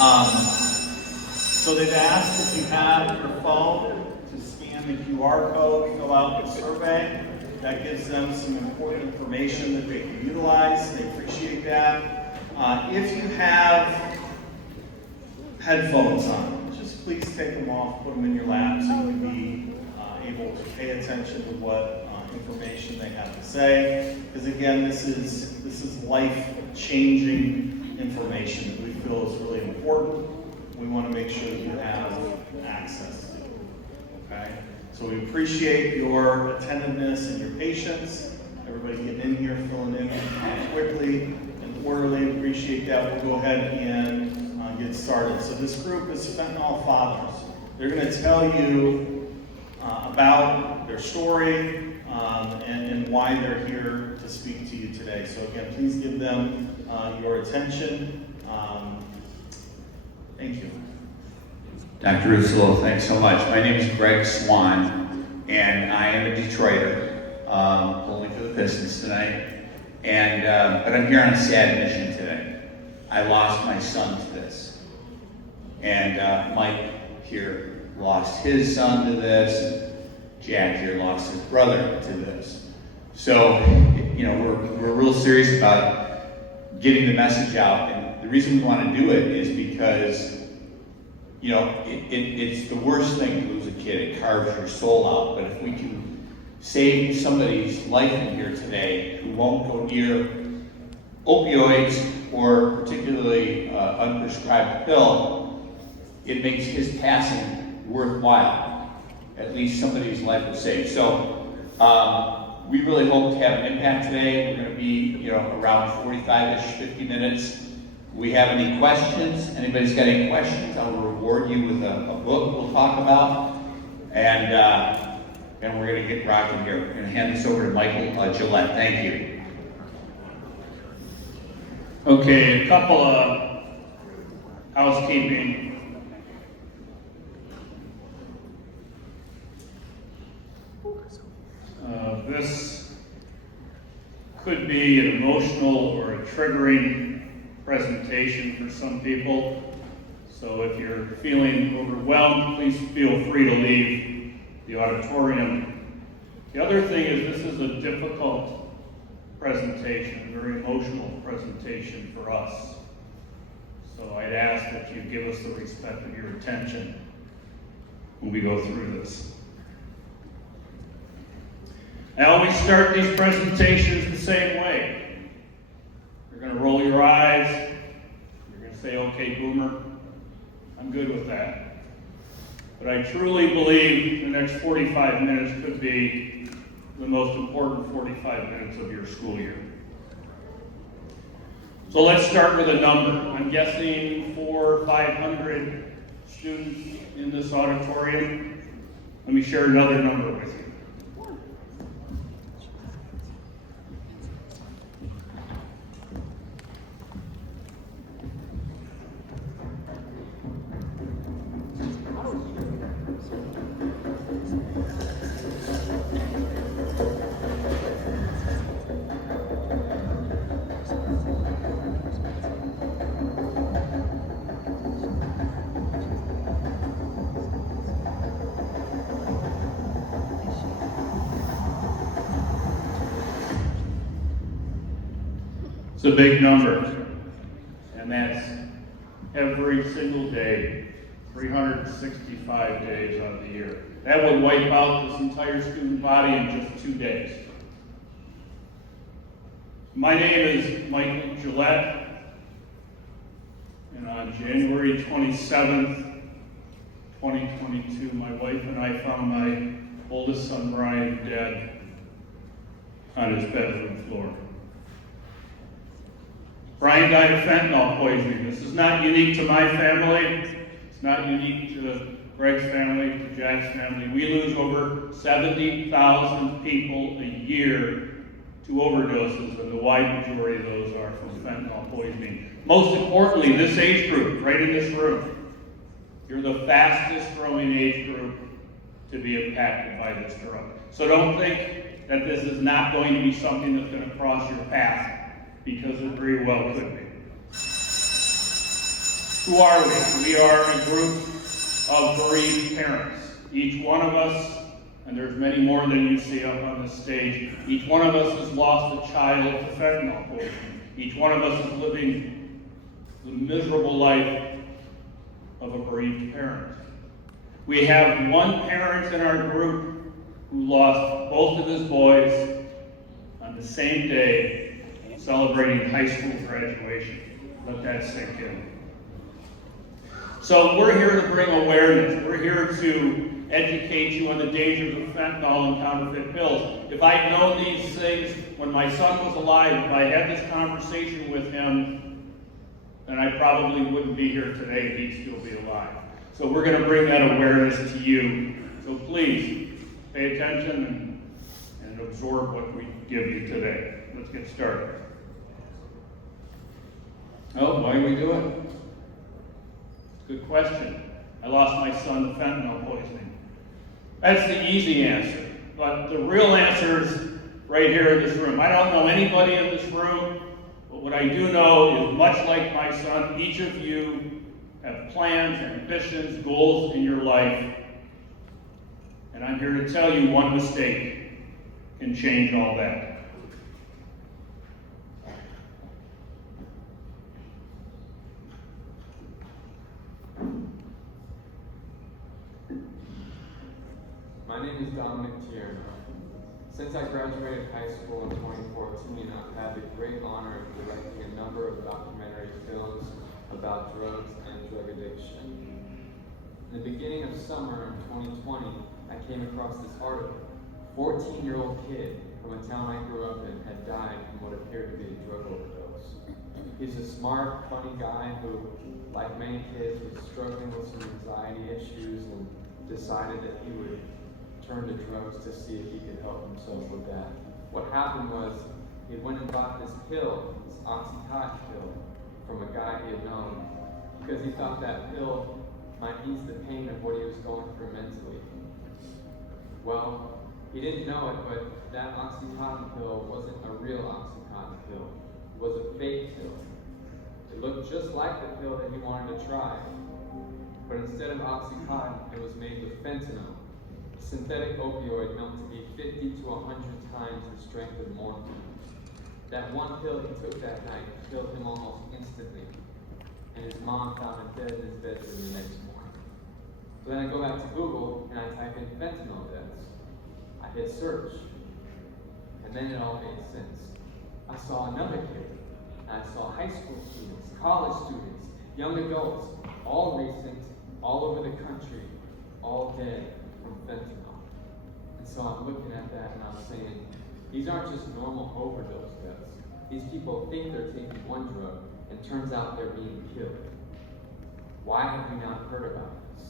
So they've asked if you have your phone to scan the QR code, fill out the survey. That gives them some important information that they can utilize. They appreciate that. If you have headphones on, just please take them off, put them in your lap so you can be able to pay attention to what information they have to say. Because again, this is life-changing information that we feel is really important. We want to make sure that you have access to it. Okay? So we appreciate your attentiveness and your patience. Everybody getting in here, filling in quickly and orderly. Appreciate that. We'll go ahead and get started. So this group is Fentanyl Fathers. They're going to tell you about their story and why they're here to speak to you today. So again, please give them your attention. Thank you. Dr. Russell, thanks so much. My name is Greg Swan, and I am a Detroiter, pulling for the Pistons tonight. And but I'm here on a sad mission today. I lost my son to this, and Mike here lost his son to this, and Jack here lost his brother to this. So, you know, we're real serious about getting the message out, and the reason we want to do it is because, you know, it's the worst thing to lose a kid. It carves your soul out. But if we can save somebody's life in here today who won't go near opioids or particularly unprescribed pill, it makes his passing worthwhile. At least somebody's life was saved. So we really hope to have an impact today. We're going to be, you know, around 45-ish, 50 minutes. We have any questions? Anybody's got any questions? I will reward you with a book we'll talk about. And we're going to get rocking here. We're going to hand this over to Michael Gillette. Thank you. Okay, a couple of housekeeping. This could be an emotional or a triggering presentation for some people. So if you're feeling overwhelmed, please feel free to leave the auditorium. The other thing is this is a difficult presentation, a very emotional presentation for us. So I'd ask that you give us the respect of your attention when we go through this. I always start these presentations the same way. You're going to roll your eyes. You're going to say, okay, boomer. I'm good with that. But I truly believe the next 45 minutes could be the most important 45 minutes of your school year. So let's start with a number. I'm guessing 400 or 500 students in this auditorium. Let me share another number with you. It's a big number, and that's every single day, 365 days out of the year. That would wipe out this entire student body in just 2 days. My name is Michael Gillette, and on January 27th, 2022, my wife and I found my oldest son, Brian, dead on his bedroom floor. Brian died of fentanyl poisoning. This is not unique to my family. It's not unique to Greg's family, to Jack's family. We lose over 70,000 people a year to overdoses, and the wide majority of those are from fentanyl poisoning. Most importantly, this age group, right in this room, you're the fastest growing age group to be impacted by this drug. So don't think that this is not going to be something that's going to cross your path, because it very well could be. Who are we? We are a group of bereaved parents. Each one of us, and there's many more than you see up on the stage, each one of us has lost a child to fentanyl poisoning. Each one of us is living the miserable life of a bereaved parent. We have one parent in our group who lost both of his boys on the same day, celebrating high school graduation. Let that sink in. So we're here to bring awareness. We're here to educate you on the dangers of fentanyl and counterfeit pills. If I'd known these things when my son was alive, if I had this conversation with him, then I probably wouldn't be here today. He'd still be alive. So we're going to bring that awareness to you. So please, pay attention and absorb what we give you today. Let's get started. Oh, why do we do it? Good question. I lost my son to fentanyl poisoning. That's the easy answer. But the real answer is right here in this room. I don't know anybody in this room, but what I do know is much like my son, each of you have plans, ambitions, goals in your life. And I'm here to tell you one mistake can change all that. My name is Dominic Tierno. Since I graduated high school in 2014, I've had the great honor of directing a number of documentary films about drugs and drug addiction. In the beginning of summer in 2020, I came across this article. A 14-year-old kid from a town I grew up in had died from what appeared to be a drug overdose. He's a smart, funny guy who, like many kids, was struggling with some anxiety issues and decided that he would turn to drugs to see if he could help himself with that. What happened was he went and bought this pill, this Oxycontin pill, from a guy he had known because he thought that pill might ease the pain of what he was going through mentally. Well, he didn't know it, but that Oxycontin pill wasn't a real Oxycontin pill. It was a fake pill. It looked just like the pill that he wanted to try, but instead of Oxycontin, it was made with fentanyl, a synthetic opioid known to be 50 to 100 times the strength of morphine. That one pill he took that night killed him almost instantly, and his mom found him dead in his bedroom the next morning. So then I go back to Google and I type in fentanyl deaths. I hit search, and then it all made sense. I saw another kid, and I saw high school students, college students, young adults, all recent, all over the country, all dead from fentanyl. And so I'm looking at that and I'm saying, these aren't just normal overdose deaths. These people think they're taking one drug, and turns out they're being killed. Why have we not heard about this?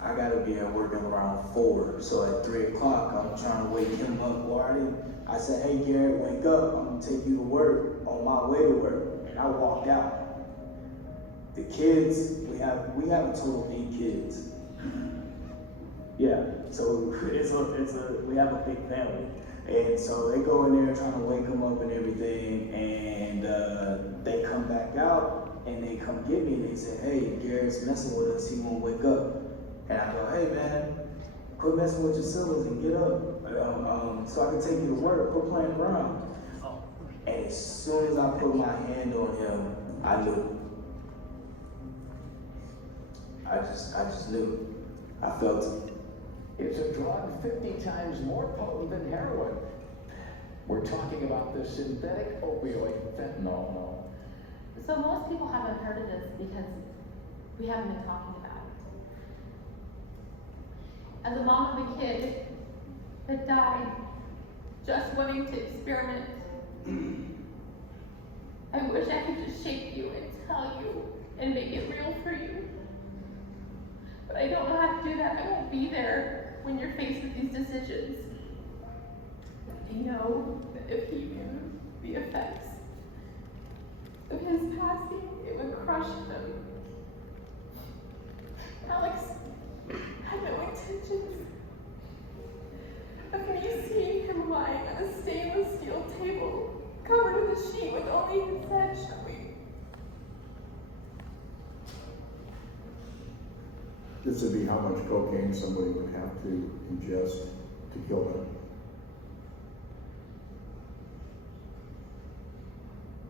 I gotta be at work at around 4, so at 3 o'clock, I'm trying to wake him up, Guardy. I said, hey Garrett, wake up, I'm gonna take you to work, on my way to work. And I walked out. The kids, we have a total of 8 kids. Yeah, so we have a big family. And so they go in there trying to wake him up and everything, and they come back out and they come get me and they say, hey, Garrett's messing with us, he won't wake up. And I go, hey man, quit messing with your siblings and get up, so I can take you to work, quit playing around. And as soon as I put my hand on him, I knew. I just knew. I felt it. It's a drug 50 times more potent than heroin. We're talking about the synthetic opioid fentanyl. So most people haven't heard of this because we haven't been talking about it. As a mom of a kid that died just wanting to experiment, I wish I could just shake you and tell you and make it real for you. But I don't know how to do that. I won't be there when you're faced with these decisions. I know that if he knew the effects of his passing, it would crush him. Alex had no intentions of me seeing him lying on a stainless steel table covered with a sheet with only his head showing. This would be how much cocaine somebody would have to ingest to kill them.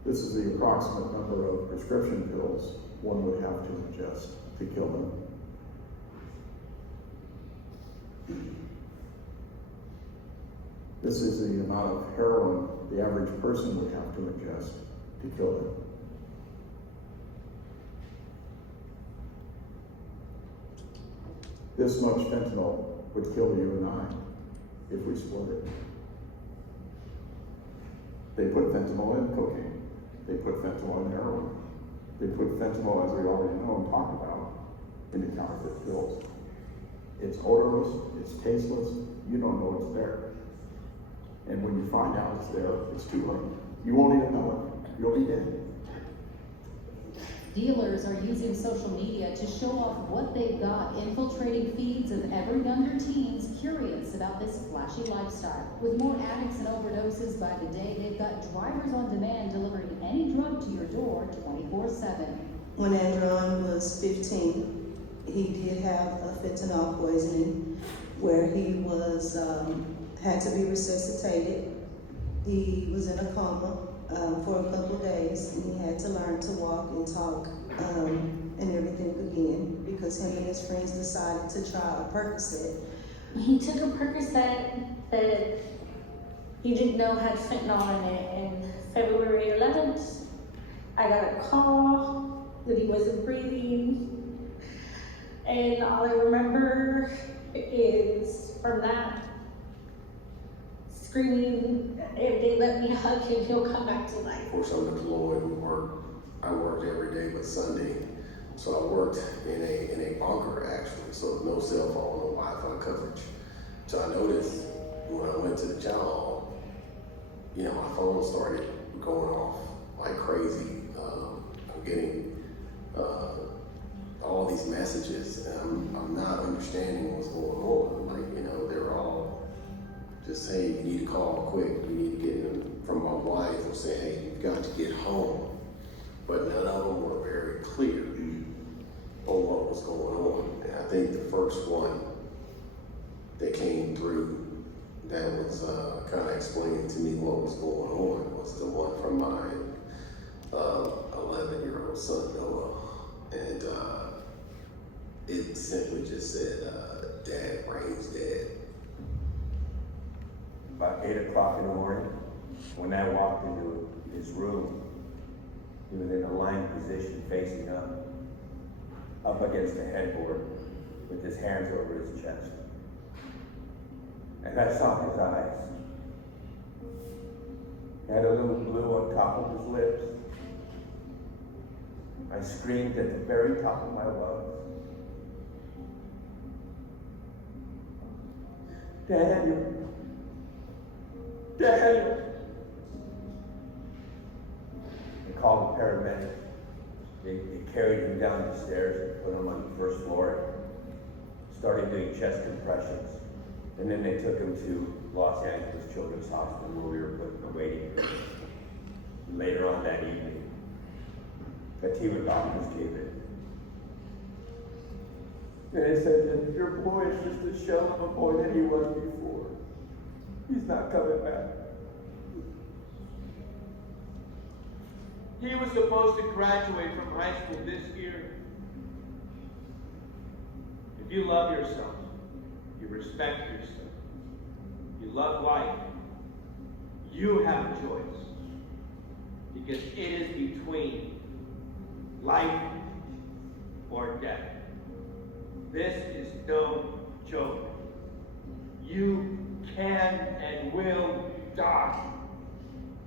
This is the approximate number of prescription pills one would have to ingest to kill them. This is the amount of heroin the average person would have to ingest to kill them. This much fentanyl would kill you and I if we split it. They put fentanyl in cocaine. They put fentanyl in heroin. They put fentanyl, as we already know and talk about, into counterfeit pills. It's odorless, it's tasteless, you don't know it's there. And when you find out it's there, it's too late. You won't even know it. You'll be dead. Dealers are using social media to show off what they've got, infiltrating feeds of ever younger teens curious about this flashy lifestyle. With more addicts and overdoses by the day, they've got drivers on demand delivering any drug to your door 24/7. When Andron was 15, he did have a fentanyl poisoning where he was had to be resuscitated. He was in a coma for a couple of days, and he had to learn to walk and talk and everything again because him and his friends decided to try a Percocet. He took a Percocet that he didn't know had fentanyl in it, and February 11th, I got a call that he wasn't breathing, and all I remember is from that screaming, if they let me hug him, he'll come back to life. Of course, I'm deployed. I worked every day but Sunday. So I worked in a bunker actually, so no cell phone, no Wi-Fi coverage. So I noticed when I went to the chow hall, you know, my phone started going off like crazy. I'm getting all these messages, and I'm not understanding what's going on. Like, you know, they're all just saying, you need to call quick, you need to get in. From my wife, or say, hey, you've got to get home. But none of them were very clear on what was going on. And I think the first one that came through that was kind of explaining to me what was going on was the one from my 11-year-old son, Noah. And it simply just said, Dad, Rain's dead. About 8 o'clock in the morning, when I walked into his room, he was in a lying position facing up against the headboard with his hands over his chest. And I saw his eyes. He had a little blue on top of his lips. I screamed at the very top of my lungs. Daniel! Daniel! They called the paramedics. They carried him down the stairs and put him on the first floor. Started doing chest compressions. And then they took him to Los Angeles Children's Hospital where we were put in a waiting room. Later on that evening, a team of doctors came in. And they said that your boy is just a shell of a boy that he was before. He's not coming back. He was supposed to graduate from high school this year. If you love yourself, you respect yourself, you love life, you have a choice. Because it is between life or death. This is no joke. You can and will die.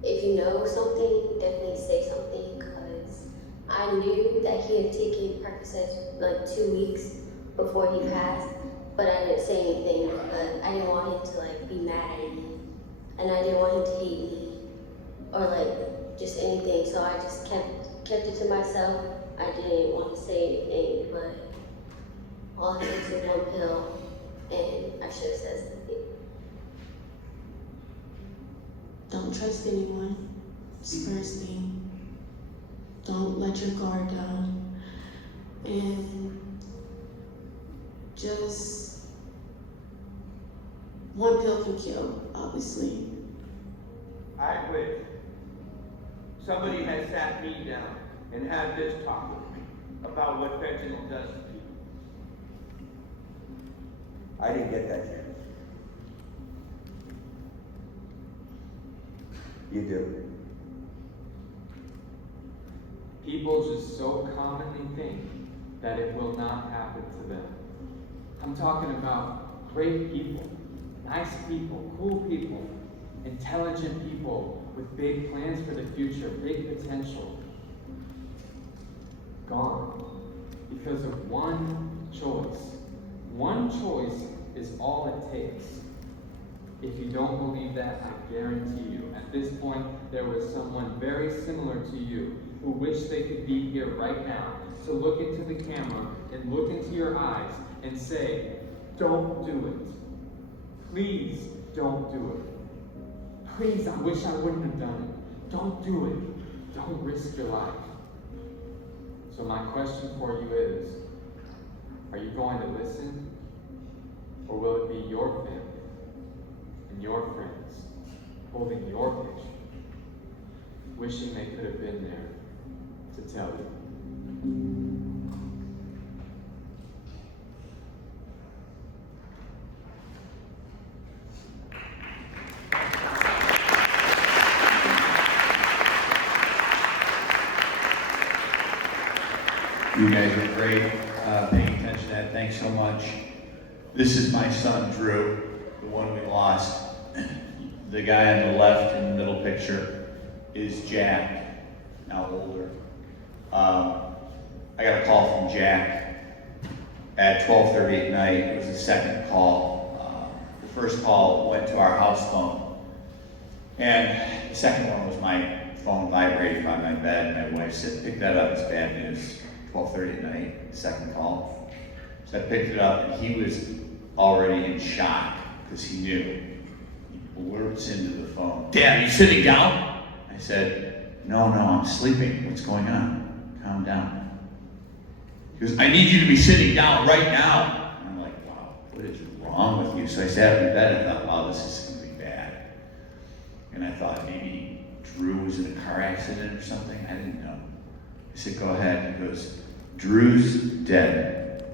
If you know something, definitely say something, because I knew that he had taken Percocet like 2 weeks before he passed, but I didn't say anything because I didn't want him to like be mad at me, and I didn't want him to hate me or like just anything. So I just kept it to myself. I didn't want to say anything, but all I took was one pill, and I should have said something. Don't trust anyone. It's the first thing. Don't let your guard down. And just one pill can kill, obviously. I wish somebody had sat me down and had this talk with me about what fentanyl does to people. I didn't get that chance. You do. People just so commonly think that it will not happen to them. I'm talking about great people, nice people, cool people, intelligent people with big plans for the future, big potential. Gone. Because of one choice. One choice is all it takes. If you don't believe that, I guarantee you, at this point, there was someone very similar to you who wished they could be here right now to look into the camera and look into your eyes and say, don't do it. Please don't do it. Please, I wish I wouldn't have done it. Don't do it. Don't risk your life. So my question for you is, are you going to listen? Or will it be your family and your friends holding your picture, wishing they could have been there to tell you? You guys are great, paying attention to that. Thanks so much. This is my son, Drew, the one we lost. The guy on the left in the middle picture is Jack, now older. I got a call from Jack at 12:30 at night. It was the second call. The first call went to our house phone, and the second one was my phone vibrating by my bed. My wife said, pick that up, it's bad news. 12:30 at night, second call. So I picked it up, and he was already in shock because he knew. He blurts into the phone, Dad, are you sitting down? I said, no, I'm sleeping. What's going on? Calm down. He goes, I need you to be sitting down right now. And I'm like, wow, what is wrong with you? So I sat up in bed and thought, wow, this is going to be bad. And I thought maybe Drew was in a car accident or something. I didn't know. I said, go ahead. He goes, Drew's dead.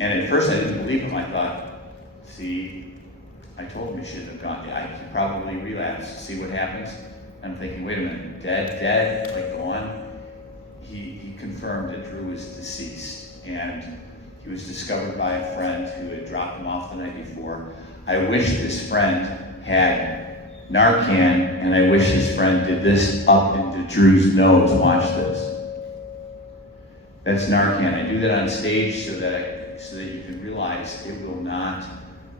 And at first I didn't believe him. I thought, see, I told him he shouldn't have gone. I could probably relapse, see what happens. And I'm thinking, wait a minute, dead, like gone? He confirmed that Drew was deceased. And he was discovered by a friend who had dropped him off the night before. I wish this friend had Narcan, and I wish this friend did this up into Drew's nose. Watch this. That's Narcan. I do that on stage so that you can realize it will not,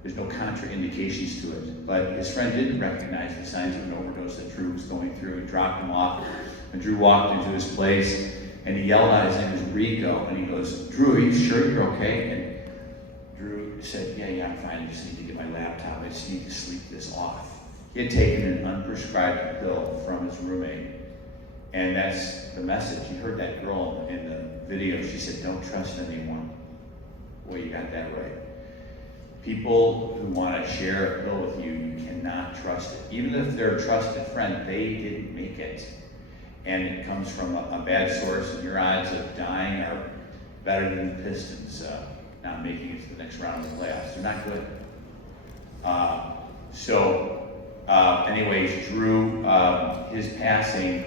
there's no contraindications to it. But his friend didn't recognize the signs of an overdose that Drew was going through and dropped him off. And Drew walked into his place and he yelled out, his name was Rico, and he goes, Drew, are you sure you're okay? And Drew said, yeah, I'm fine. I just need to get my laptop. I just need to sleep this off. He had taken an unprescribed pill from his roommate. And that's the message. You heard that girl in the video. She said, don't trust anyone. Well, you got that right. People who want to share a pill with you, you cannot trust it. Even if they're a trusted friend, they didn't make it. And it comes from a bad source, and your odds of dying are better than the Pistons not making it to the next round of the playoffs. They're not good. Anyways, Drew, his passing,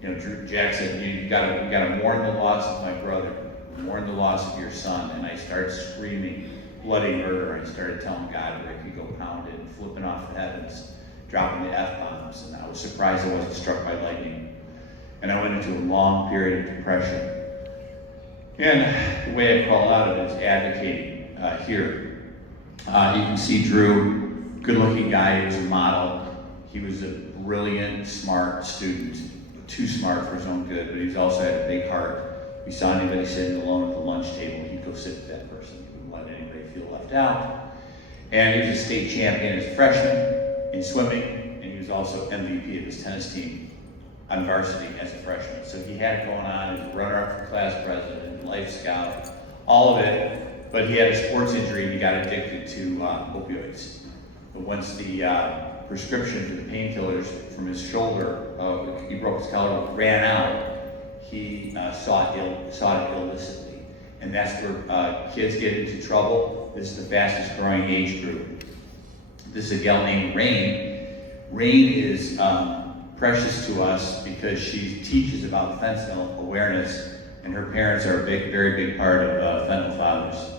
Drew Jack said, you gotta mourn the loss of my brother, mourn the loss of your son. And I started screaming bloody murder. I started telling God where I could go pounded, flipping off the heavens, dropping the F-bombs. And I was surprised I wasn't struck by lightning. And I went into a long period of depression. And the way I crawled out of it is advocating here. You can see Drew, good-looking guy. He was a model. He was a brilliant, smart student. Too smart for his own good, but he also had a big heart. If he saw anybody sitting alone at the lunch table, he'd go sit with that person. He wouldn't let anybody feel left out. And he was a state champion as a freshman in swimming, and he was also MVP of his tennis team on varsity as a freshman. So he had it going on as a runner-up for class president, life scout, all of it but he had a sports injury and he got addicted to opioids. But once the prescription for the painkillers from his shoulder, he broke his collarbone, ran out, he sought it illicitly. And that's where kids get into trouble. This is the fastest growing age group. This is a gal named Rain. Rain is precious to us because she teaches about fentanyl awareness, and her parents are a very big part of Fentanyl Fathers.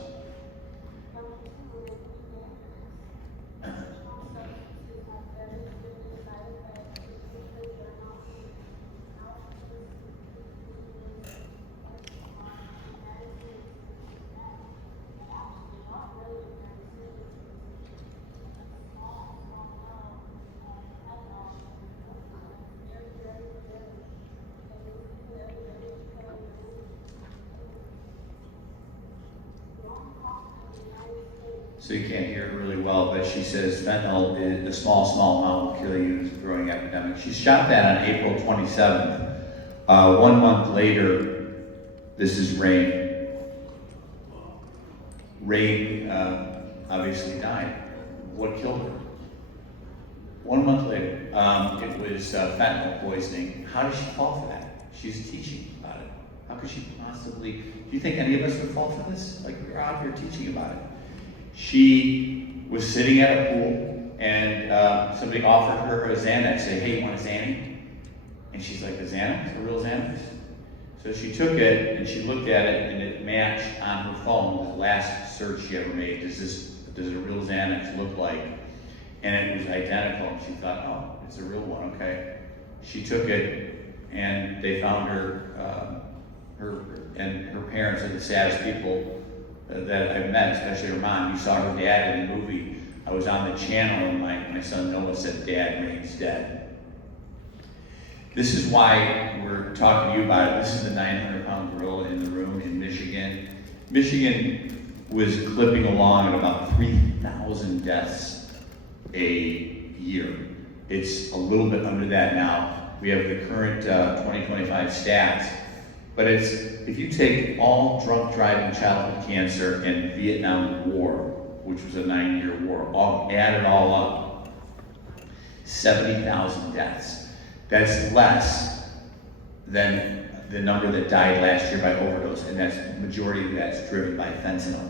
So you can't hear it really well, but she says fentanyl is a small amount will kill you. It's a growing epidemic. She shot that on April 27th. 1 month later, this is Rain. Rain obviously died. What killed her? 1 month later, it was fentanyl poisoning. How did she fall for that? She's teaching about it. How could she possibly, do you think any of us would fall for this? Like, we're out here teaching about it. She was sitting at a pool and somebody offered her a Xanax, say, hey, you want a Xanny? And she's like, a Xanax, a real Xanax? So she took it and she looked at it and it matched on her phone the last search she ever made. Does a real Xanax look like? And it was identical. And she thought, oh, it's a real one, okay. She took it and they found her, her parents are the saddest people that I've met, especially her mom. You saw her dad in the movie. I was on the channel and my son Noah said, Dad, Rain's dead. This is why we're talking to you about it. This is the 900-pound gorilla in the room in Michigan. Michigan was clipping along at about 3,000 deaths a year. It's a little bit under that now. We have the current 2025 stats. But if you take all drunk driving, childhood cancer, and Vietnam War, which was a 9-year war, add it all up, 70,000 deaths. That's less than the number that died last year by overdose, and that's the majority of that's driven by fentanyl.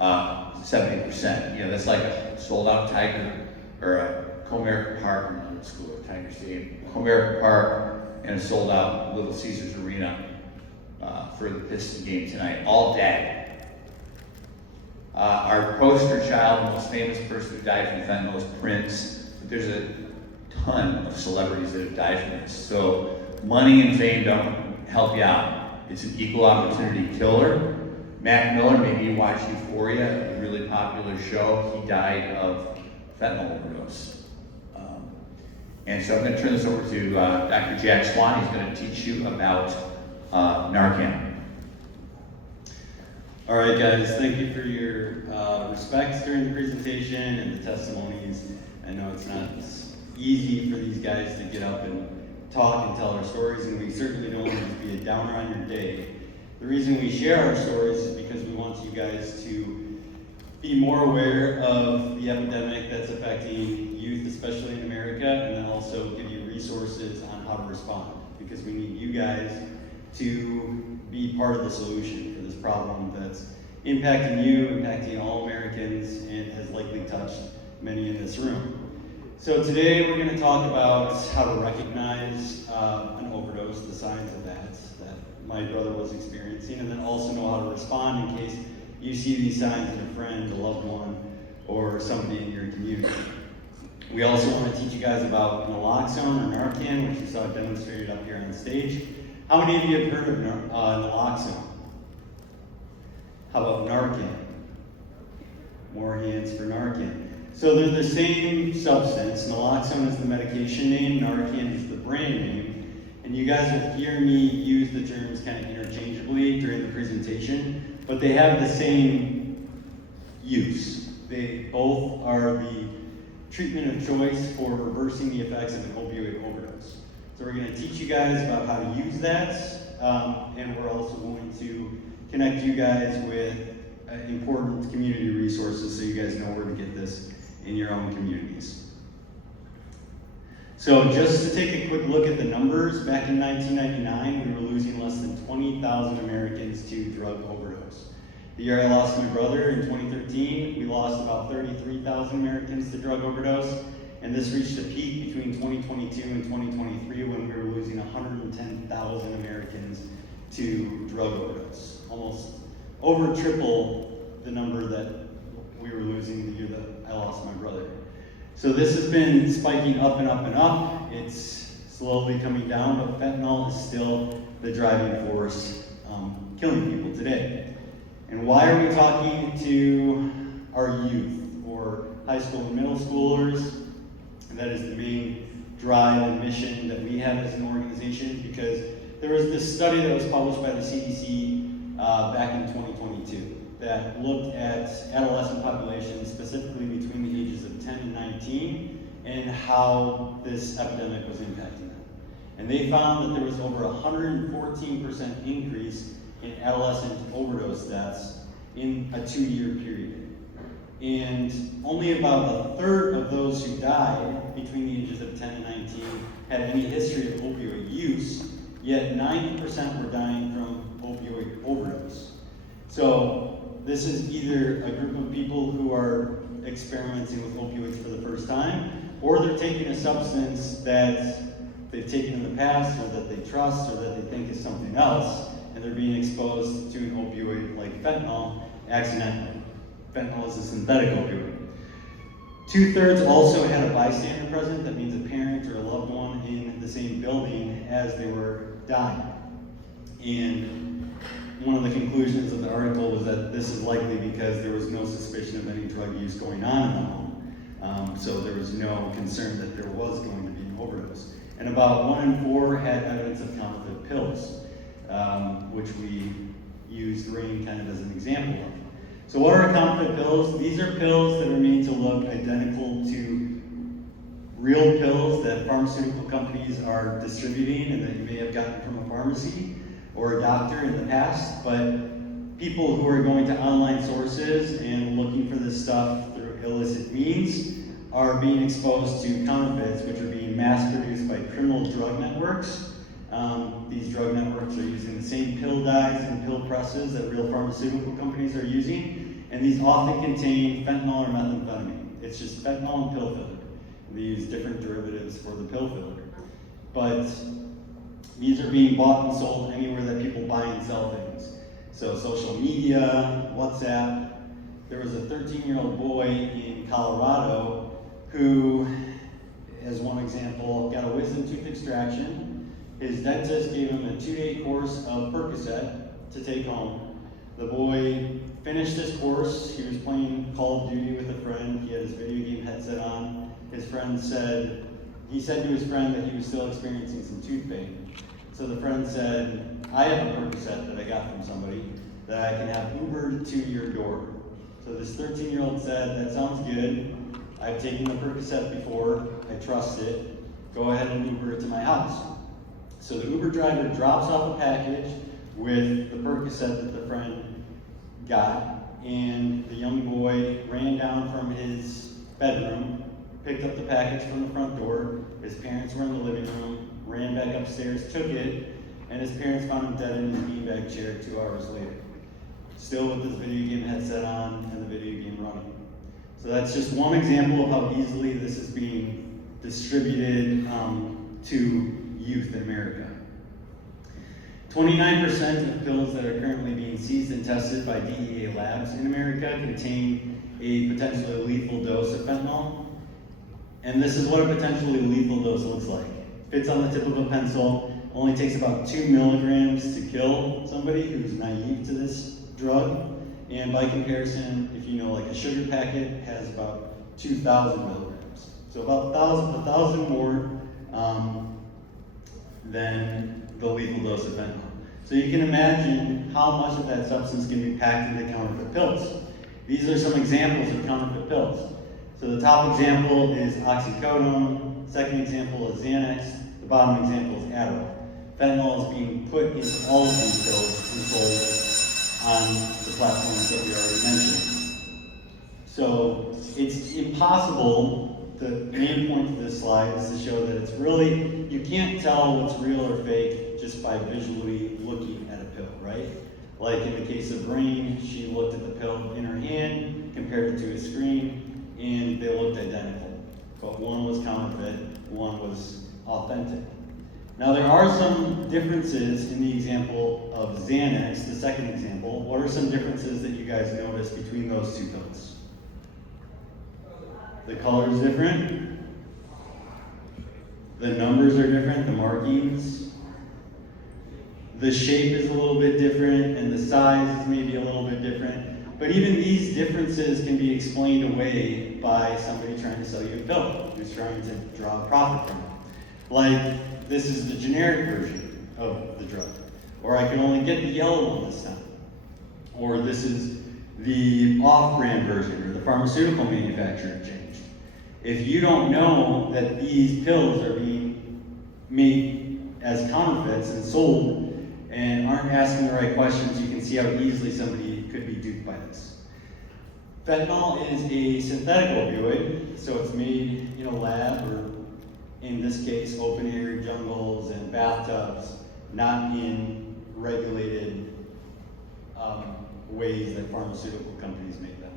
70%. You know, that's like a sold-out Tiger or a Comerica Park, or not school or Tiger Stadium, Comerica Park, and a sold-out Little Caesars Arena. For the Piston game tonight, all dead. Our poster child, the most famous person who died from fentanyl is Prince, but there's a ton of celebrities that have died from this. So money and fame don't help you out. It's an equal opportunity killer. Mac Miller, maybe you watch Euphoria, a really popular show. He died of fentanyl overdose. And so I'm going to turn this over to Dr. Jack Swan. He's going to teach you about Narcan. All right, guys, thank you for your respect during the presentation and the testimonies. I know it's not easy for these guys to get up and talk and tell our stories, and we certainly don't want to be a downer on your day. The reason we share our stories is because we want you guys to be more aware of the epidemic that's affecting youth, especially in America, and then also give you resources on how to respond, because we need you guys to be part of the solution for this problem that's impacting you, impacting all Americans, and has likely touched many in this room. So today we're going to talk about how to recognize an overdose, the signs of that my brother was experiencing, and then also know how to respond in case you see these signs in a friend, a loved one, or somebody in your community. We also want to teach you guys about naloxone or Narcan, which you saw demonstrated up here on stage. How many of you have heard of naloxone? How about Narcan? More hands for Narcan. So they're the same substance. Naloxone is the medication name, Narcan is the brand name. And you guys will hear me use the terms kind of interchangeably during the presentation, but they have the same use. They both are the treatment of choice for reversing the effects of an opioid overdose. So we're going to teach you guys about how to use that, and we're also going to connect you guys with important community resources so you guys know where to get this in your own communities. So just to take a quick look at the numbers, back in 1999, we were losing less than 20,000 Americans to drug overdose. The year I lost my brother in 2013, we lost about 33,000 Americans to drug overdose, and this reached a peak between 2022 and 2023 when we were losing 110,000 Americans to drug overdose. Almost over triple the number that we were losing the year that I lost my brother. So this has been spiking up and up and up. It's slowly coming down, but fentanyl is still the driving force killing people today. And why are we talking to our youth or high school and middle schoolers? And that is the main drive and mission that we have as an organization, because there was this study that was published by the CDC back in 2022 that looked at adolescent populations, specifically between the ages of 10 and 19, and how this epidemic was impacting them. And they found that there was over 114% increase in adolescent overdose deaths in a 2-year period. And only about a third of those who died between the ages of 10 and 19 had any history of opioid use, yet 90% were dying from opioid overdose. So this is either a group of people who are experimenting with opioids for the first time, or they're taking a substance that they've taken in the past, or that they trust, or that they think is something else, and they're being exposed to an opioid like fentanyl accidentally. Fentanyl is a synthetic opioid. 2/3 also had a bystander present. That means a parent or a loved one in the same building as they were dying. And one of the conclusions of the article was that this is likely because there was no suspicion of any drug use going on in the home. So there was no concern that there was going to be an overdose. And about 1 in 4 had evidence of counterfeit pills, which we used Rain kind of as an example of. So what are counterfeit pills? These are pills that are made to look identical to real pills that pharmaceutical companies are distributing and that you may have gotten from a pharmacy or a doctor in the past, but people who are going to online sources and looking for this stuff through illicit means are being exposed to counterfeits, which are being mass-produced by criminal drug networks. These drug networks are using the same pill dyes and pill presses that real pharmaceutical companies are using, and these often contain fentanyl or methamphetamine. It's just fentanyl and pill filler. They use different derivatives for the pill filler. But these are being bought and sold anywhere that people buy and sell things. So social media, WhatsApp. There was a 13-year-old boy in Colorado who, as one example, got a wisdom tooth extraction. His dentist gave him a 2-day course of Percocet to take home. The boy finished his course. He was playing Call of Duty with a friend. He had his video game headset on. He said to his friend that he was still experiencing some tooth pain. So the friend said, I have a Percocet that I got from somebody that I can have Ubered to your door. So this 13-year-old said, that sounds good. I've taken the Percocet before. I trust it. Go ahead and Uber it to my house. So the Uber driver drops off a package with the Percocet that the friend got, and the young boy ran down from his bedroom, picked up the package from the front door. His parents were in the living room, ran back upstairs, took it, and his parents found him dead in his beanbag chair 2 hours later. Still with his video game headset on and the video game running. So that's just one example of how easily this is being distributed to youth in America. 29% of pills that are currently being seized and tested by DEA labs in America contain a potentially lethal dose of fentanyl. And this is what a potentially lethal dose looks like. Fits on the tip of a pencil, only takes about 2 milligrams to kill somebody who's naive to this drug. And by comparison, if you know, like a sugar packet has about 2,000 milligrams. So about 1,000 more than the lethal dose of fentanyl. So you can imagine how much of that substance can be packed into counterfeit pills. These are some examples of counterfeit pills. So the top example is oxycodone, second example is Xanax, the bottom example is Adderall. Fentanyl is being put into all of these pills and sold on the platforms that we already mentioned. So it's impossible, the main point of this slide is to show that it's really, you can't tell what's real or fake just by visually looking at a pill, right? Like in the case of Rain, she looked at the pill in her hand, compared it to a screen, and they looked identical. But one was counterfeit, one was authentic. Now there are some differences in the example of Xanax, the second example. What are some differences that you guys notice between those two pills? The color is different. The numbers are different, the markings. The shape is a little bit different, and the size is maybe a little bit different. But even these differences can be explained away by somebody trying to sell you a pill, who's trying to draw a profit from it. Like, this is the generic version of the drug. Or I can only get the yellow one this time. Or this is the off-brand version, or the pharmaceutical manufacturer changed. If you don't know that these pills are being made as counterfeits and sold, and aren't asking the right questions, you can see how easily somebody could be duped by this. Fentanyl is a synthetic opioid, so it's made in a lab, or in this case, open air jungles and bathtubs, not in regulated ways that pharmaceutical companies make them.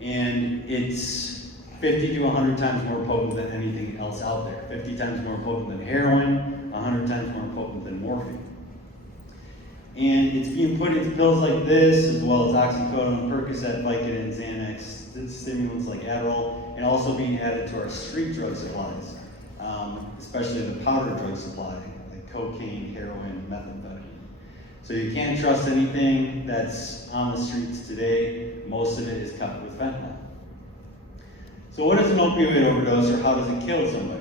And it's 50 to 100 times more potent than anything else out there. 50 times more potent than heroin, 100 times more potent than morphine. And it's being put into pills like this, as well as oxycodone, Percocet, Vicodin, Xanax, stimulants like Adderall, and also being added to our street drug supplies, especially the powder drug supply, like cocaine, heroin, methamphetamine. So you can't trust anything that's on the streets today. Most of it is cut with fentanyl. So what is an opioid overdose, or how does it kill somebody?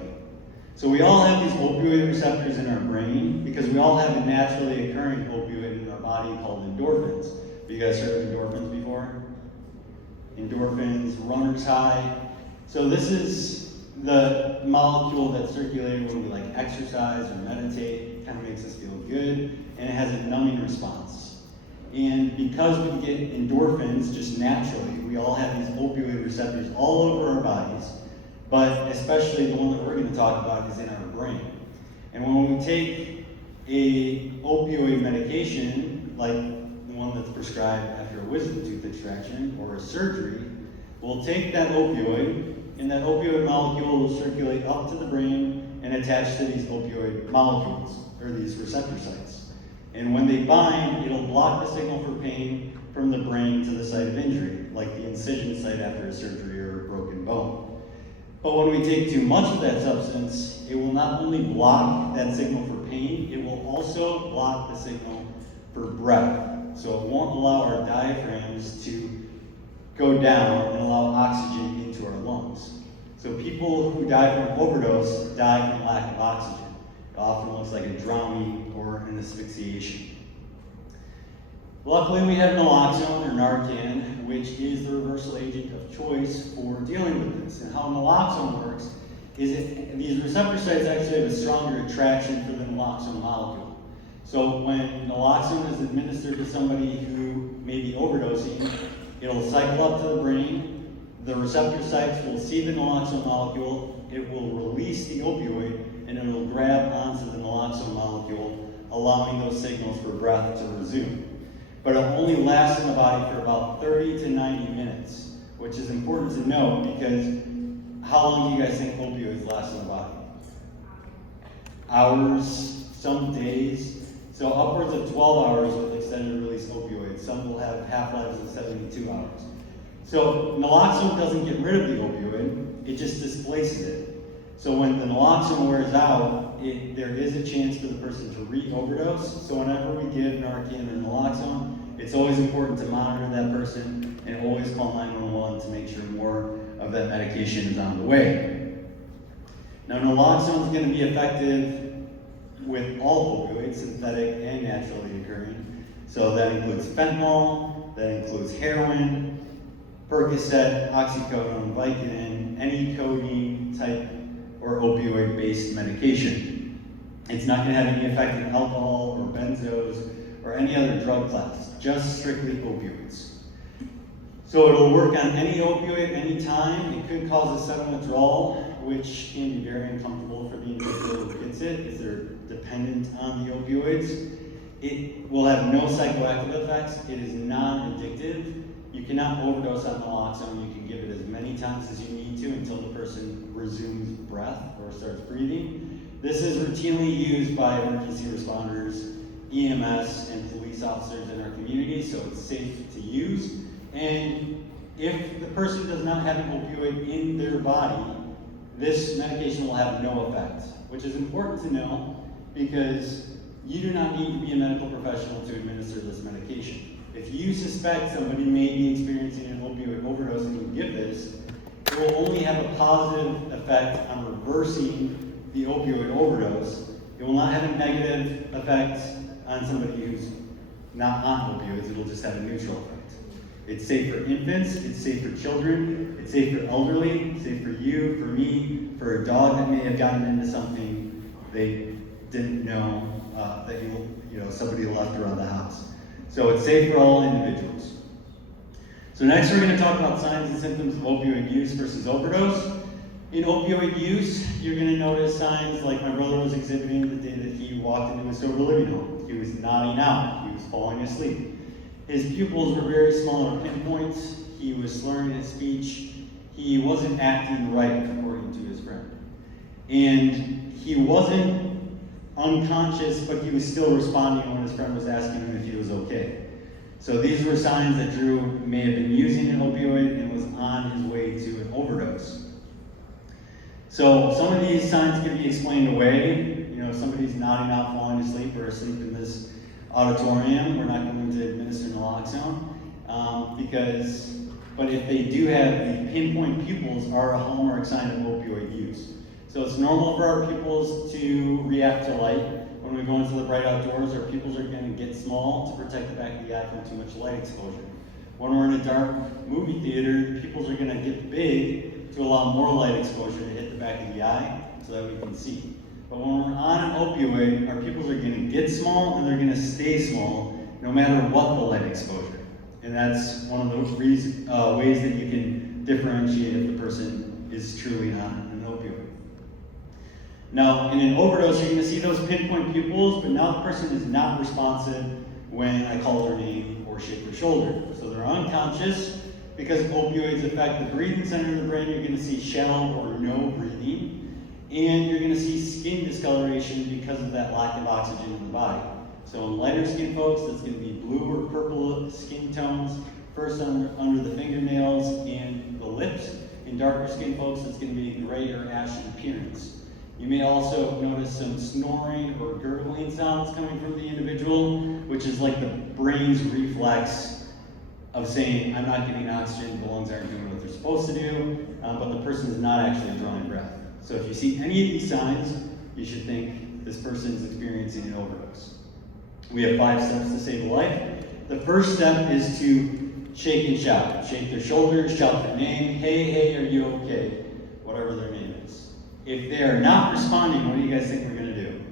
So we all have these opioid receptors in our brain because we all have a naturally occurring opioid in our body called endorphins. Have you guys heard of endorphins before? Endorphins, runner's high. So this is the molecule that's circulating when we like exercise or meditate. It kind of makes us feel good, and it has a numbing response. And because we get endorphins just naturally, we all have these opioid receptors all over our bodies. But especially the one that we're going to talk about is in our brain. And when we take a opioid medication, like the one that's prescribed after a wisdom tooth extraction or a surgery, we'll take that opioid, and that opioid molecule will circulate up to the brain and attach to these opioid molecules, or these receptor sites. And when they bind, it'll block the signal for pain from the brain to the site of injury, like the incision site after a surgery or a broken bone. But when we take too much of that substance, it will not only block that signal for pain, it will also block the signal for breath. So it won't allow our diaphragms to go down and allow oxygen into our lungs. So people who die from overdose die from lack of oxygen. It often looks like a drowning or an asphyxiation. Luckily, we have naloxone, or Narcan, which is the reversal agent of choice for dealing with this. And how naloxone works is these receptor sites actually have a stronger attraction for the naloxone molecule. So when naloxone is administered to somebody who may be overdosing, it'll cycle up to the brain, the receptor sites will see the naloxone molecule, it will release the opioid, and it will grab onto the naloxone molecule, allowing those signals for breath to resume. But it only lasts in the body for about 30 to 90 minutes, which is important to know because how long do you guys think opioids last in the body? Hours, some days. So upwards of 12 hours with extended release opioids. Some will have half-lives of 72 hours. So naloxone doesn't get rid of the opioid, it just displaces it. So when the naloxone wears out, there is a chance for the person to re-overdose. So whenever we give Narcan or naloxone, it's always important to monitor that person and always call 911 to make sure more of that medication is on the way. Now naloxone is going to be effective with all opioids, synthetic and naturally occurring. So that includes fentanyl, that includes heroin, Percocet, oxycodone, Vicodin, any codeine type or opioid-based medication. It's not going to have any effect on alcohol or benzos or any other drug class, just strictly opioids. So it'll work on any opioid, anytime. It could cause a sudden withdrawal, which can be very uncomfortable for the individual who gets it, if they're dependent on the opioids. It will have no psychoactive effects. It is non-addictive. You cannot overdose on naloxone. You can give it as many times as you need to until the person resumes breath or starts breathing. This is routinely used by emergency responders, EMS, and police officers in our community, so it's safe to use. And if the person does not have an opioid in their body, this medication will have no effect, which is important to know because you do not need to be a medical professional to administer this medication. If you suspect somebody may be experiencing an opioid overdose and you give this, it will only have a positive effect on reversing the opioid overdose. It will not have a negative effect on somebody who's not on opioids. It'll just have a neutral effect. It's safe for infants, it's safe for children, it's safe for elderly, it's safe for you, for me, for a dog that may have gotten into something they didn't know that somebody left around the house. So it's safe for all individuals. So next we're going to talk about signs and symptoms of opioid use versus overdose. In opioid use, you're going to notice signs like my brother was exhibiting the day that he walked into a sober living home. He was nodding out, he was falling asleep. His pupils were very small or pinpoints. He was slurring his speech. He wasn't acting right, according to his friend. And he wasn't unconscious, but he was still responding when his friend was asking him if he was okay. So these were signs that Drew may have been using an opioid and was on his way to an overdose. So some of these signs can be explained away. You know, if somebody's nodding out, falling asleep, or asleep in this auditorium, we're not going to administer naloxone but if they do have the pinpoint pupils are a hallmark sign of opioid use. So it's normal for our pupils to react to light. When we go into the bright outdoors, our pupils are going to get small to protect the back of the eye from too much light exposure. When we're in a dark movie theater, the pupils are going to get big to allow more light exposure to hit the back of the eye so that we can see. But when we're on an opioid, our pupils are going to get small and they're going to stay small no matter what the light exposure. And that's one of the ways that you can differentiate if the person is truly on an opioid. Now, in an overdose, you're going to see those pinpoint pupils, but now the person is not responsive when I call their name or shake their shoulder. So they're unconscious. Because opioids affect the breathing center of the brain, you're going to see shallow or no breathing. And you're going to see skin discoloration because of that lack of oxygen in the body. So in lighter skin folks, that's going to be blue or purple skin tones, first under the fingernails and the lips. In darker skin folks, it's going to be gray or ashen appearance. You may also notice some snoring or gurgling sounds coming from the individual, which is like the brain's reflex of saying, I'm not getting oxygen, the lungs aren't doing what they're supposed to do, but the person is not actually drawing breath. So if you see any of these signs, you should think this person is experiencing an overdose. We have 5 steps to save a life. The first step is to shake and shout. Shake their shoulders, shout their name, hey, are you okay? Whatever their name is. If they are not responding, what do you guys think we're going to do?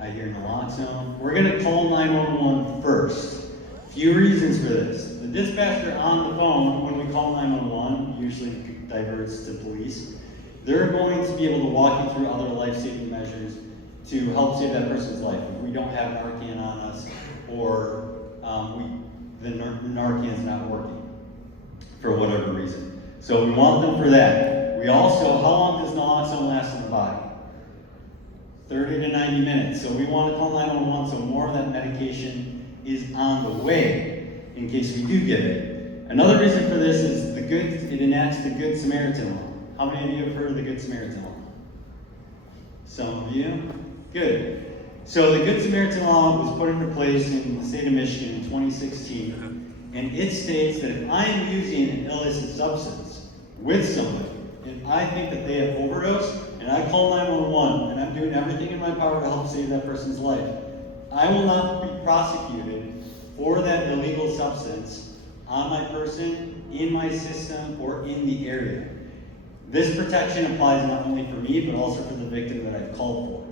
I hear naloxone. We're going to call 911 first. Few reasons for this. The dispatcher on the phone, when we call 911, usually diverts to police. They're going to be able to walk you through other life-saving measures to help save that person's life. If we don't have Narcan on us, or the Narcan's not working for whatever reason. So we want them for that. We also, how long does naloxone last in the body? 30 to 90 minutes. So we want to call 911 so more of that medication is on the way in case we do get it. Another reason for this is it enacts the Good Samaritan law. How many of you have heard of the Good Samaritan law? Some of you? Good. So the Good Samaritan law was put into place in the state of Michigan in 2016, and it states that if I am using an illicit substance with somebody, and I think that they have overdosed, and I call 911, and I'm doing everything in my power to help save that person's life, I will not be prosecuted for that illegal substance on my person, in my system, or in the area. This protection applies not only for me, but also for the victim that I've called for.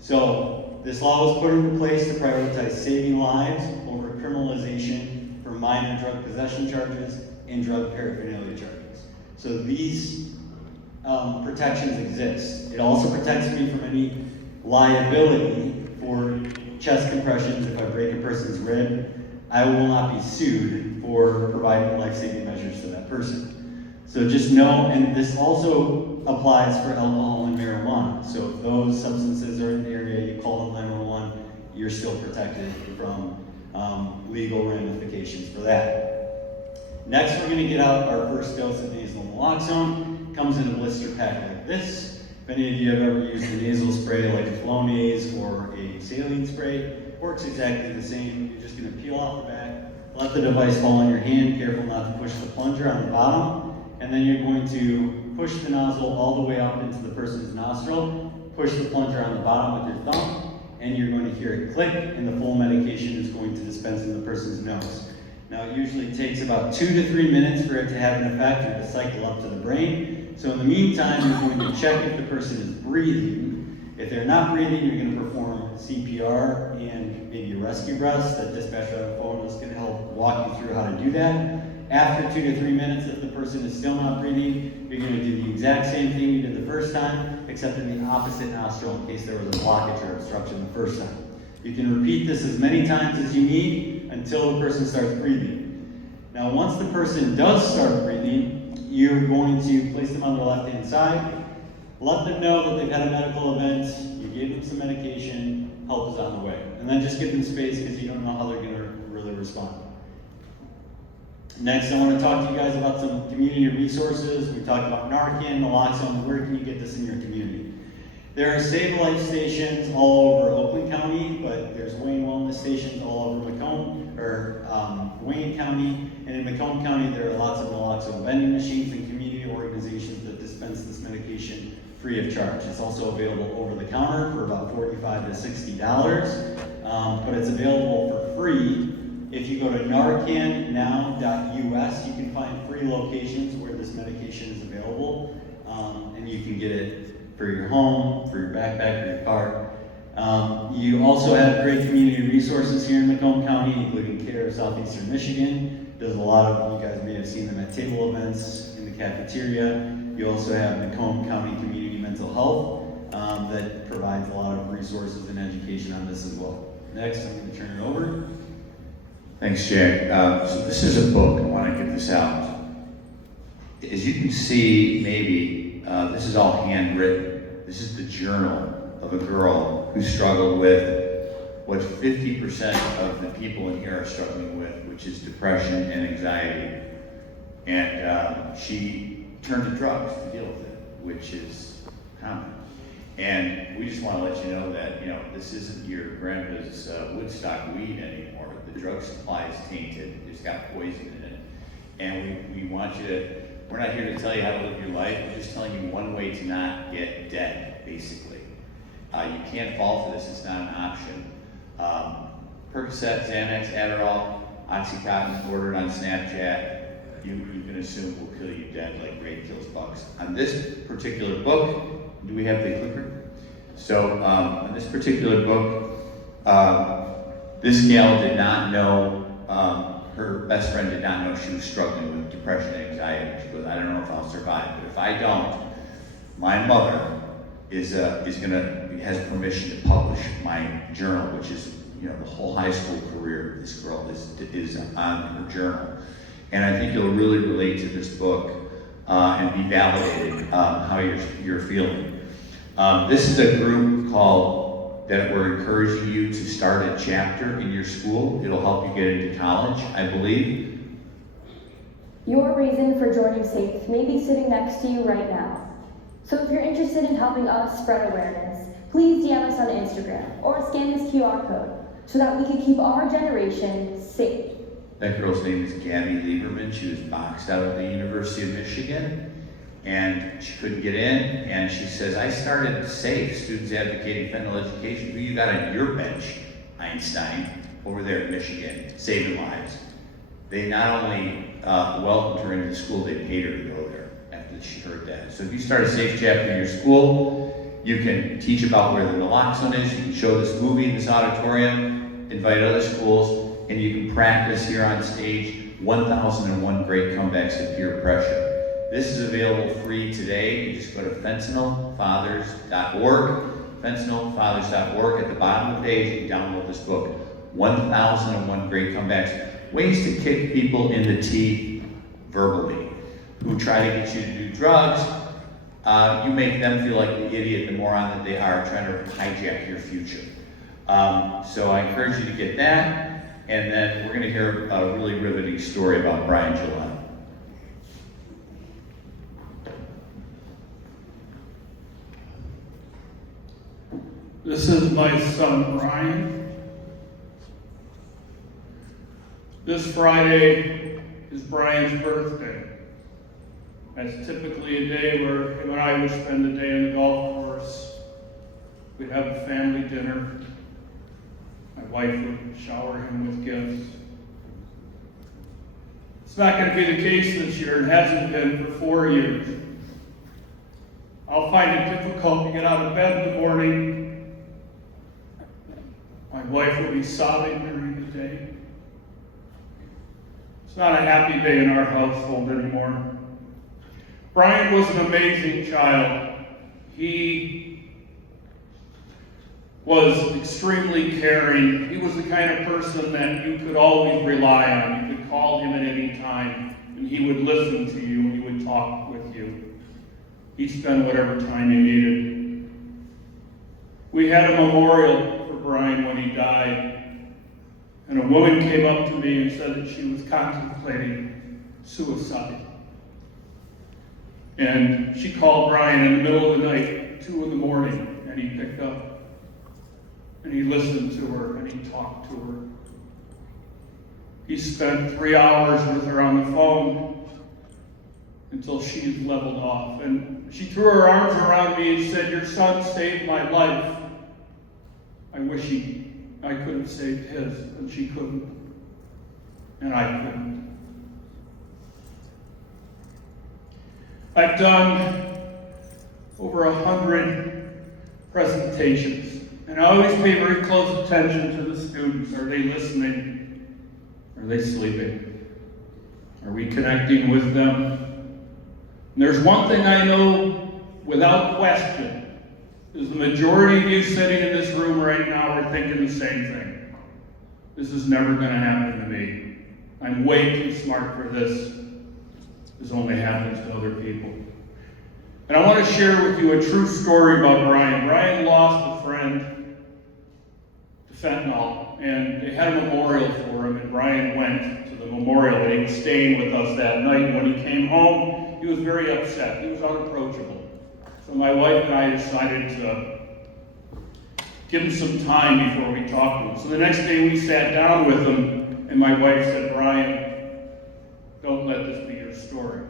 So this law was put into place to prioritize saving lives over criminalization for minor drug possession charges and drug paraphernalia charges. So these protections exist. It also protects me from any liability for chest compressions. If I break a person's rib, I will not be sued for providing life-saving measures to that person. So just know, and this also applies for alcohol and marijuana. So if those substances are in the area, you call 911, you're still protected from legal ramifications for that. Next, we're going to get out our first dose of nasal naloxone. Comes in a blister pack like this. If any of you have ever used a nasal spray like a Flonase or a saline spray, works exactly the same. You're just going to peel off the back, let the device fall in your hand, careful not to push the plunger on the bottom, and then you're going to push the nozzle all the way up into the person's nostril, push the plunger on the bottom with your thumb, and you're going to hear it click, and the full medication is going to dispense in the person's nose. Now, it usually takes about 2 to 3 minutes for it to have an effect or to cycle up to the brain. So in the meantime, you're going to check if the person is breathing. If they're not breathing, you're going to perform CPR and maybe a rescue breaths. That dispatcher on the phone is going to help walk you through how to do that. After 2 to 3 minutes, if the person is still not breathing, you're going to do the exact same thing you did the first time, except in the opposite nostril in case there was a blockage or obstruction the first time. You can repeat this as many times as you need until the person starts breathing. Now, once the person does start breathing, you're going to place them on their left-hand side, let them know that they've had a medical event, you gave them some medication, help is on the way. And then just give them space because you don't know how they're going to really respond. Next, I want to talk to you guys about some community resources. We talked about Narcan, naloxone. Where can you get this in your community? There are Save Life stations all over Oakland County, but there's Wayne Wellness stations all over Macomb, or Wayne County. And in Macomb County, there are lots of naloxone vending machines and community organizations that dispense this medication free of charge. It's also available over the counter for about $45 to $60, but it's available for free. If you go to narcannow.us, you can find free locations where this medication is available, and you can get it for your home, for your backpack, for your car. You also have great community resources here in Macomb County, including CARE of Southeastern Michigan. There's a lot of, you guys may have seen them at table events in the cafeteria. You also have Macomb County Community Mental Health that provides a lot of resources and education on this as well. Next, I'm going to turn it over. Thanks, Jack. So this is a book. I want to get this out. As you can see, maybe, this is all handwritten. This is the journal of a girl who struggled with what 50% of the people in here are struggling with, which is depression and anxiety. And she turned to drugs to deal with it, which is common. And we just want to let you know that, this isn't your grandpa's Woodstock weed anymore. The drug supply is tainted. It's got poison in it. And we want you to, we're not here to tell you how to live your life. We're just telling you one way to not get dead, basically. You can't fall for this. It's not an option. Percocet, Xanax, Adderall, Oxycontin ordered on Snapchat, you can assume will kill you dead like rain kills bugs. On this particular book, do we have the clicker? So on this particular book, this gal did not know, her best friend did not know she was struggling with depression and anxiety. She goes, I don't know if I'll survive, but if I don't, my mother has permission to publish my journal, which is, the whole high school career of this girl is on her journal. And I think you'll really relate to this book and be validated how you're feeling. This is a group that we're encouraging you to start a chapter in your school. It'll help you get into college, I believe. Your reason for joining SAFE may be sitting next to you right now. So if you're interested in helping us spread awareness, please DM us on Instagram or scan this QR code so that we can keep our generation safe. That girl's name is Gabby Lieberman. She was boxed out of the University of Michigan, and she couldn't get in, and she says, I started SAFE, Students Advocating Fentanyl Education. Who you got on your bench, Einstein, over there in Michigan, saving lives. They not only welcomed her into school, they paid her to go there after she heard that. So if you start a SAFE chapter in your school, You can teach about where the naloxone is, you can show this movie in this auditorium, invite other schools, and you can practice here on stage 1001 Great Comebacks to Peer Pressure. This is available free today. You just go to fentanylfathers.org, fentanylfathers.org. At the bottom of the page, you can download this book, 1001 Great Comebacks. Ways to kick people in the teeth verbally, who try to get you to do drugs. You make them feel like the idiot, the moron that they are, trying to hijack your future. So I encourage you to get that. And then we're going to hear a really riveting story about Brian Gillette. This is my son, Brian. This Friday is Brian's birthday. That's typically a day where him and I would spend the day on the golf course. We'd have a family dinner. My wife would shower him with gifts. It's not going to be the case this year. It hasn't been for 4 years. I'll find it difficult to get out of bed in the morning. My wife will be sobbing during the day. It's not a happy day in our household anymore. Brian was an amazing child. He was extremely caring. He was the kind of person that you could always rely on. You could call him at any time, and he would listen to you, and he would talk with you. He'd spend whatever time you needed. We had a memorial for Brian when he died, and a woman came up to me and said that she was contemplating suicide. And she called Brian in the middle of the night, 2 in the morning, and he picked up. And he listened to her, and he talked to her. He spent 3 hours with her on the phone until she had leveled off. And she threw her arms around me and said, "Your son saved my life. I wish I could have saved his," and she couldn't. And I couldn't. I've done over 100 presentations. And I always pay very close attention to the students. Are they listening? Are they sleeping? Are we connecting with them? And there's one thing I know without question, is the majority of you sitting in this room right now are thinking the same thing. This is never going to happen to me. I'm way too smart for this. This only happens to other people. And I want to share with you a true story about Brian. Brian lost a friend to fentanyl, and they had a memorial for him, and Brian went to the memorial, and he was staying with us that night. And when he came home, he was very upset. He was unapproachable. So my wife and I decided to give him some time before we talked to him. So the next day we sat down with him, and my wife said, "Brian, don't let this be your story."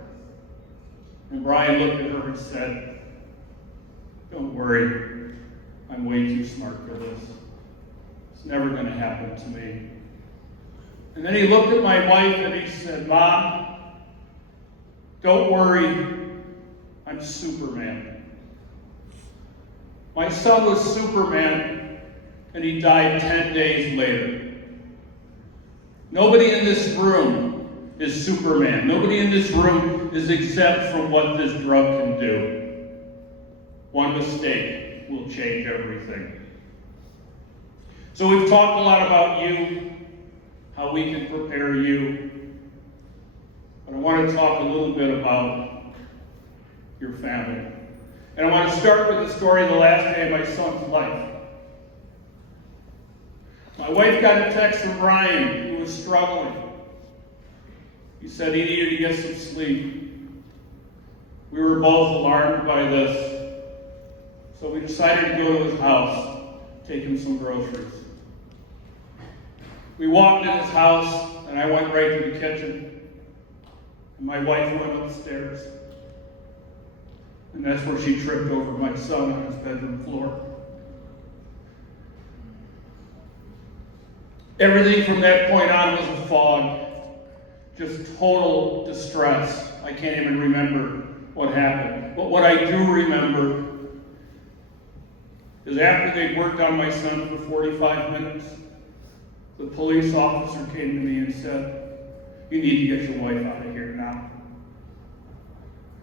And Brian looked at her and said, "Don't worry, I'm way too smart for this. It's never going to happen to me." And then he looked at my wife and he said, "Mom, don't worry, I'm Superman." My son was Superman, and he died 10 days later. Nobody in this room is Superman. Nobody in this room is exempt from what this drug can do. One mistake will change everything. So we've talked a lot about you, how we can prepare you. But I want to talk a little bit about your family. And I want to start with the story of the last day of my son's life. My wife got a text from Brian, who was struggling. He said he needed to get some sleep. We were both alarmed by this. So we decided to go to his house, take him some groceries. We walked in his house, and I went right to the kitchen. And my wife went upstairs. And that's where she tripped over my son on his bedroom floor. Everything from that point on was a fog. Just total distress. I can't even remember what happened. But what I do remember is after they'd worked on my son for 45 minutes, the police officer came to me and said, "You need to get your wife out of here now."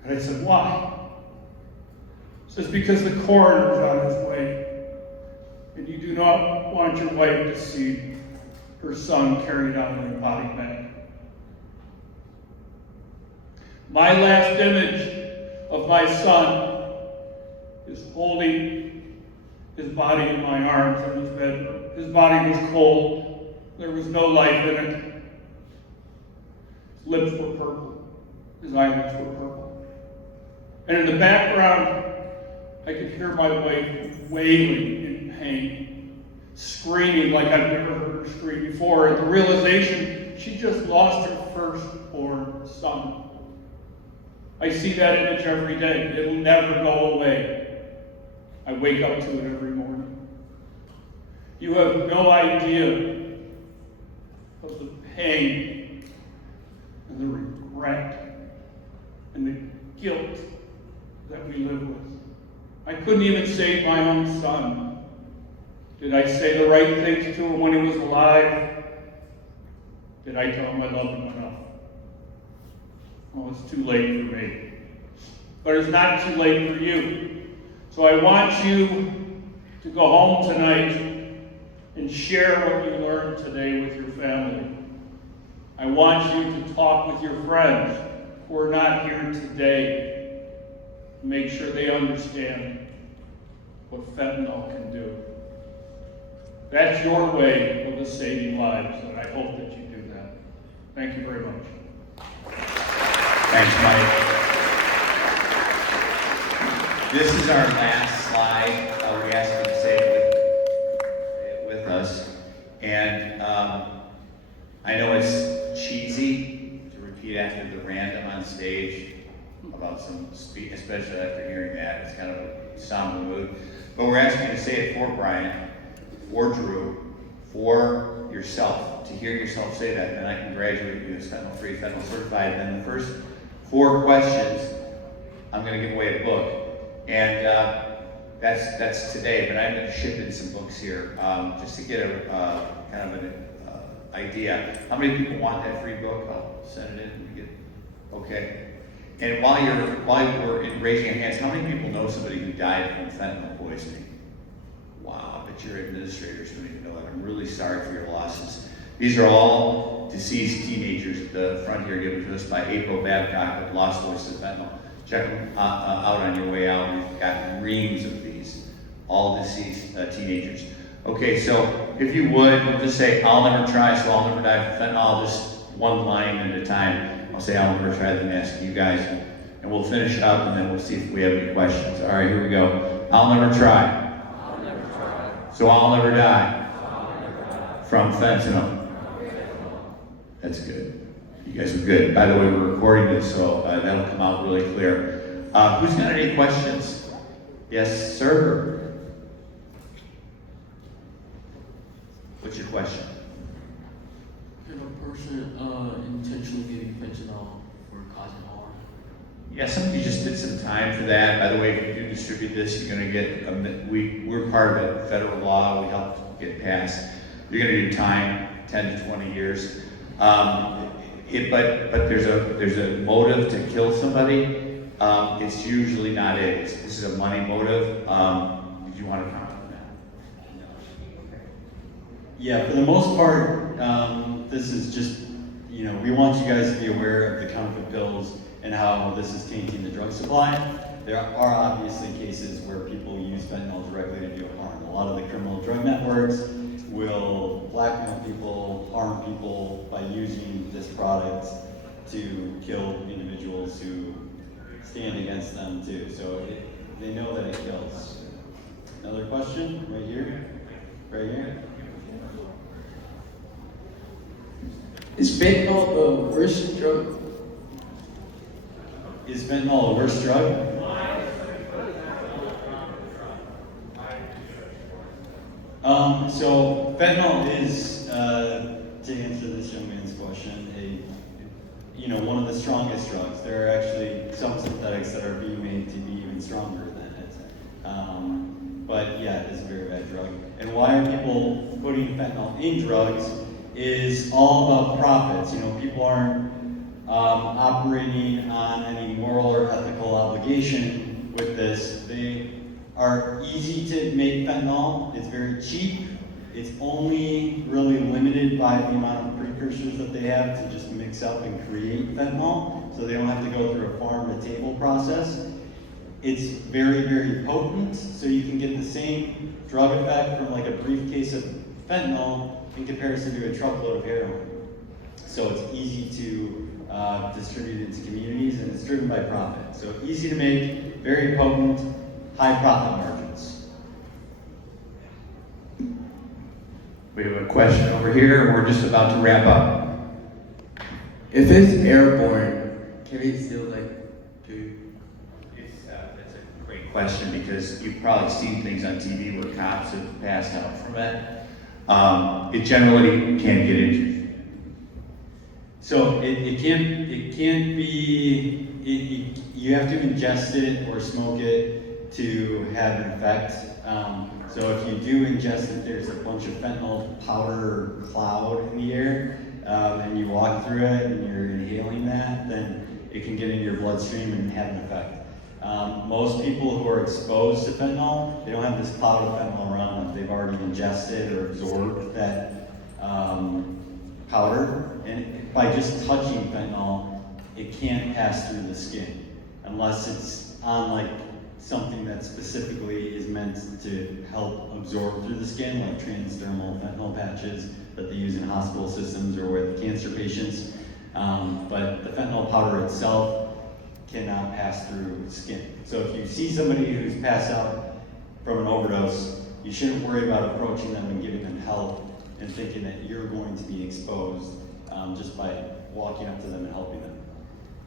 And I said, "Why?" He says, "Because the coroner's on his way, and you do not want your wife to see her son carried out in a body bag." My last image of my son is holding his body in my arms in his bedroom. His body was cold. There was no life in it. His lips were purple. His eyelids were purple. And in the background, I could hear my wife wailing in pain, screaming like I've never heard her scream before, at the realization she just lost her firstborn son. I see that image every day. It will never go away. I wake up to it every morning. You have no idea of the pain and the regret and the guilt that we live with. I couldn't even save my own son. Did I say the right things to him when he was alive? Did I tell him I loved him enough? Well, it's too late for me. But it's not too late for you. So I want you to go home tonight and share what you learned today with your family. I want you to talk with your friends who are not here today. Make sure they understand what fentanyl can do. That's your way of saving lives, and I hope that you do that. Thank you very much. Thanks, Mike. This is our last slide. We asked you to say it with us. And I know it's cheesy to repeat after the random on stage about some speech, especially after hearing that. It's kind of a somber mood. But we're asking you to say it for Brian, for Drew, for yourself, to hear yourself say that. And then I can graduate you as fentanyl-free, fentanyl certified. And then the first 4 questions, I'm going to give away a book. And that's today, but I'm going to ship in some books here just to get a kind of an idea. How many people want that free book? I'll send it in. Okay. And while we're raising your hands, how many people know somebody who died from fentanyl poisoning? Wow, I bet your administrators don't even know it. I'm really sorry for your losses. These are all deceased teenagers at the front here, given to us by April Babcock of Lost Voices of Fentanyl. Check them out on your way out. We've got reams of these, all deceased teenagers. Okay, so if you would, we'll just say, "I'll never try, so I'll never die from fentanyl." Just one line at a time. I'll say, "I'll never try," then ask you guys. And we'll finish up, and then we'll see if we have any questions. All right, here we go. I'll never try. I'll never try. So I'll never die. I'll never die. From fentanyl. That's good. You guys are good. By the way, we're recording this, so that'll come out really clear. Who's got any questions? Yes, sir. What's your question? Can a person intentionally getting fentanyl for causing harm? Yeah, somebody just did some time for that. By the way, if you do distribute this, you're going to get, we're part of it, federal law, we helped get passed. You're going to do time, 10 to 20 years. But there's a motive to kill somebody. It's usually not it. This is a money motive. Did you want to comment on that? Yeah, for the most part, this is just, we want you guys to be aware of the counterfeit pills and how this is tainting the drug supply. There are obviously cases where people use fentanyl directly to do harm. A lot of the criminal drug networks will blackmail people, harm people by using this product to kill individuals who stand against them too. So they know that it kills. Another question? Right here? Right here? Is fentanyl the worst drug? Is fentanyl a worse drug? So fentanyl is, to answer this young man's question, one of the strongest drugs. There are actually some synthetics that are being made to be even stronger than it. but yeah, it is a very bad drug. And why are people putting fentanyl in drugs is all about profits. You know, people aren't operating on any moral or ethical obligation with this. They are easy to make fentanyl. It's very cheap. It's only really limited by the amount of precursors that they have to just mix up and create fentanyl, so they don't have to go through a farm-to-table process. It's very, very potent, so you can get the same drug effect from like a briefcase of fentanyl in comparison to a truckload of heroin. So it's easy to distribute into communities, and it's driven by profit. So easy to make, very potent, high profit margins. We have a question over here, and we're just about to wrap up. If it's airborne, can it still do? That's a great question, because you've probably seen things on TV where cops have passed out from it. It generally can't get into you. So it can't be, you have to ingest it or smoke it to have an effect. So if you do ingest it, there's a bunch of fentanyl powder cloud in the air, and you walk through it and you're inhaling that, then it can get into your bloodstream and have an effect. Most people who are exposed to fentanyl, they don't have this cloud of fentanyl around them. They've already ingested or absorbed that powder, and by just touching fentanyl, it can't pass through the skin unless it's on like something that specifically is meant to help absorb through the skin, like transdermal fentanyl patches that they use in hospital systems or with cancer patients. But the fentanyl powder itself cannot pass through skin. So if you see somebody who's passed out from an overdose, you shouldn't worry about approaching them and giving them help and thinking that you're going to be exposed just by walking up to them and helping them.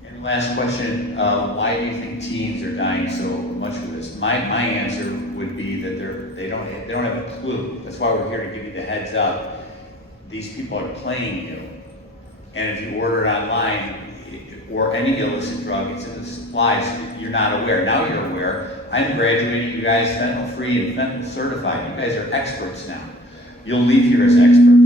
And last question, why do you think teens are dying so much with this? My answer would be that they don't have a clue. That's why we're here to give you the heads up. These people are playing you. And if you order it online, or any illicit drug, it's in the supplies, you're not aware. Now you're aware. I'm graduating you guys fentanyl free and fentanyl certified. You guys are experts now. You'll leave here as experts.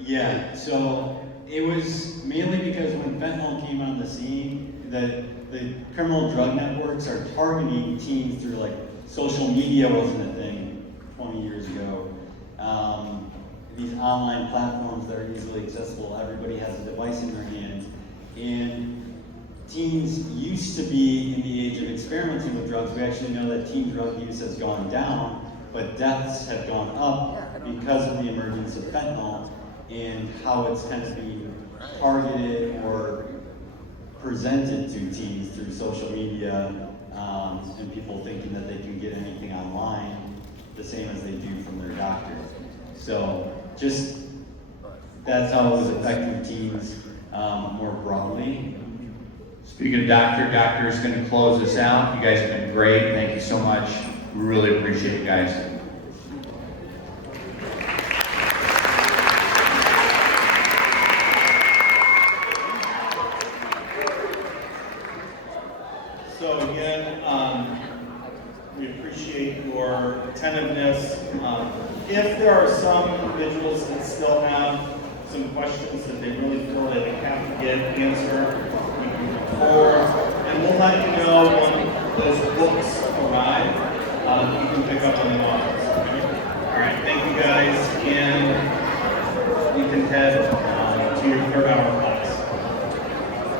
Yeah, so it was mainly because when fentanyl came on the scene, the criminal drug networks are targeting teens through like social media wasn't a thing 20 years ago. These online platforms that are easily accessible, everybody has a device in their hands. And teens used to be in the age of experimenting with drugs. We actually know that teen drug use has gone down, but deaths have gone up because of the emergence of fentanyl and how it's kind of being targeted or presented to teens through social media, and people thinking that they can get anything online the same as they do from their doctor. So just that's how it was affecting teens more broadly. Speaking of doctor is going to close us out. You guys have been great. Thank you so much. We really appreciate you guys. So again, we appreciate your attentiveness. If there are some individuals that still have some questions that they really feel that they have to get answered, you can come forward, and we'll let you know when those books arrive. You can pick up on the office. All right, thank you guys, and you can head to your third hour.